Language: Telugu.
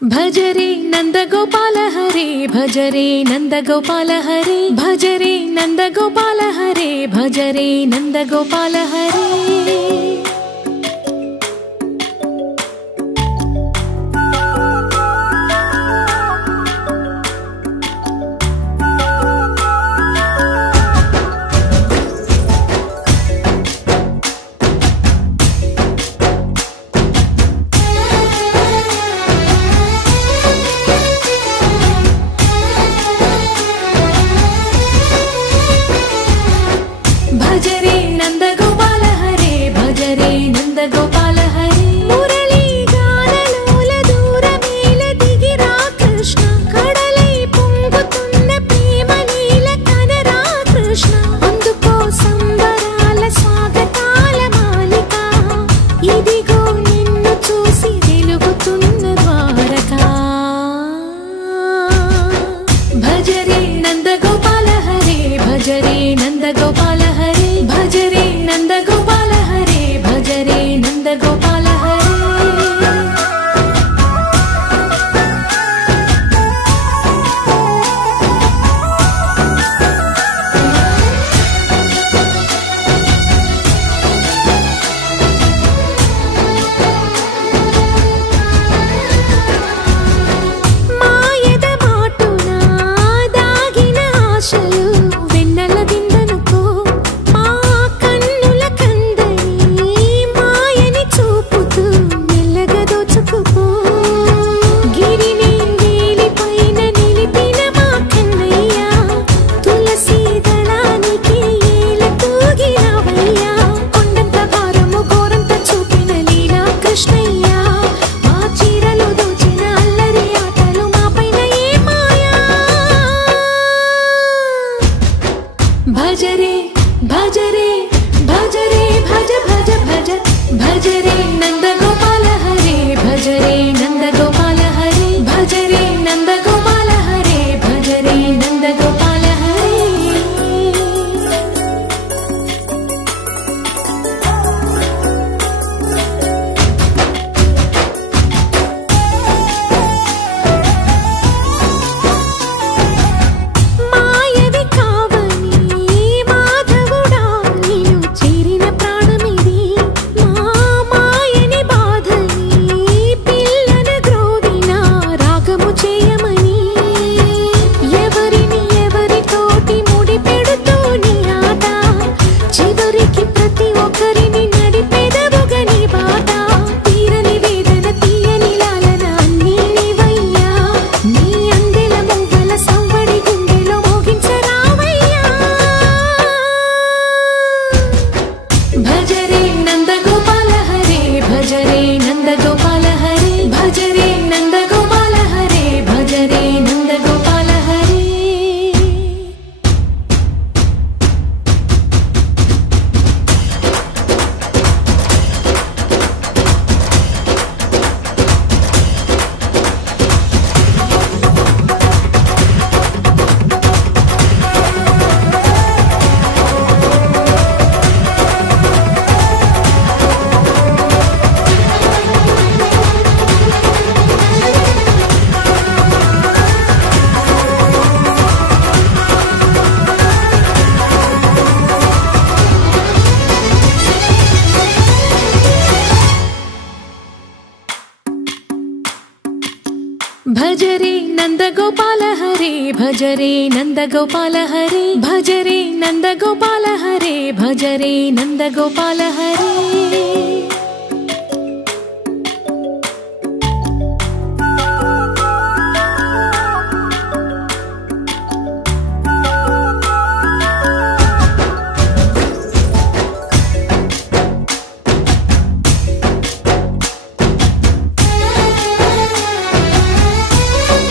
भजरे नंदगोपाल हरे भजरे नंदगोपाल हरे भजरे नंदगोपाल हरे भजरे नंदगोपाल हरे भजरे नंदगोपाल हरे भजरे नंदगोपाल हरे मुरली गानलोल दूरमेल दिगिरा कृष्ण कड़लै పొంగుతున్న ప్రేమ నీల కనరా కృష్ణ అందుకో సంబరాల స్వాగతాల మాలిక ఇదిగో నిన్ను చూసి వెలుగుతున్న ద్వారకా భజరే నందగోపాల హరే భజరే నందగోపాల भजरे नंदगोपाल हरे भजरे नंदगोपाल हरे మాయద మాటున దాగిన ఆశలు వెన్నెల దిందనుకో भजरे भजरे भजरे भज भज भज भजरे नंदगोपाल हरे भजरे नंदगोपाल हरे भजरे नंदगोपाल हरे भजरे नंदगोपाल हरे भजरे नंदगोपाल हरे भजरे नंदगोपाल हरे भजरे नंदगोपाल हरे भजरे नंदगोपाल हरे भजरे नंदगोपाल हरे भजरे नंदगोपाल हरे भजरे नंदगोपाल हरे भजरे नंदगोपाल हरे